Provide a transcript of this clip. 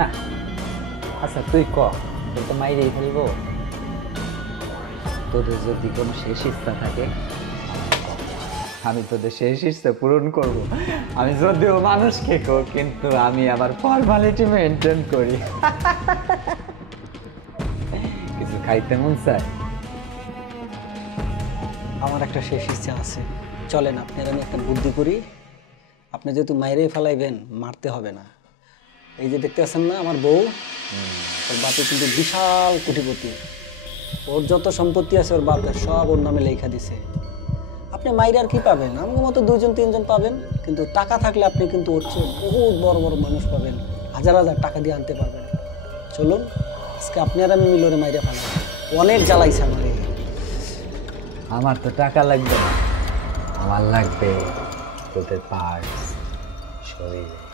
না আচ্ছা তুই ক, তোর তো মাইরেই ফেলবো, তোদের যদি কোনো শেষ ইচ্ছা থাকে আমি তোদের শেষ ইচ্ছা পূরণ করব। আমি যদিও মানুষকে কিন্তু আমি আবার ফর্মালিটি মেনটেন করি। কিছু খাইতে মন চায়? আমার একটা শেষ ইচ্ছা আছে, চলেন আপনার আমি একটা বুদ্ধি করি। আপনি যেহেতু মাইরে ফেলাইবেন, মারতে হবে না। এই যে দেখতে আছেন না আমার বউ, ওর বাপে কিন্তু বিশাল কোটিপতি, ওর যত সম্পত্তি আছে ওর বাপের সব ওর নামে লেখা দিছে। আপনি মাইরে আর কি পাবেন, আমার মতো 2 জন 3 জন পাবেন, কিন্তু টাকা থাকলে আপনি কিন্তু ওর চেয়ে বহুত বড় বড় মানুষ পাবেন, হাজার হাজার টাকা দিয়ে আনতে পারবেন। চলুন আজকে আপনি আর আমি মিলরে মাইরে ফেলাম, অনেক জ্বালাইছে আমার। আমার তো টাকা লাগবে না, আমার লাগবে তোদের পার্টস, শরীরে।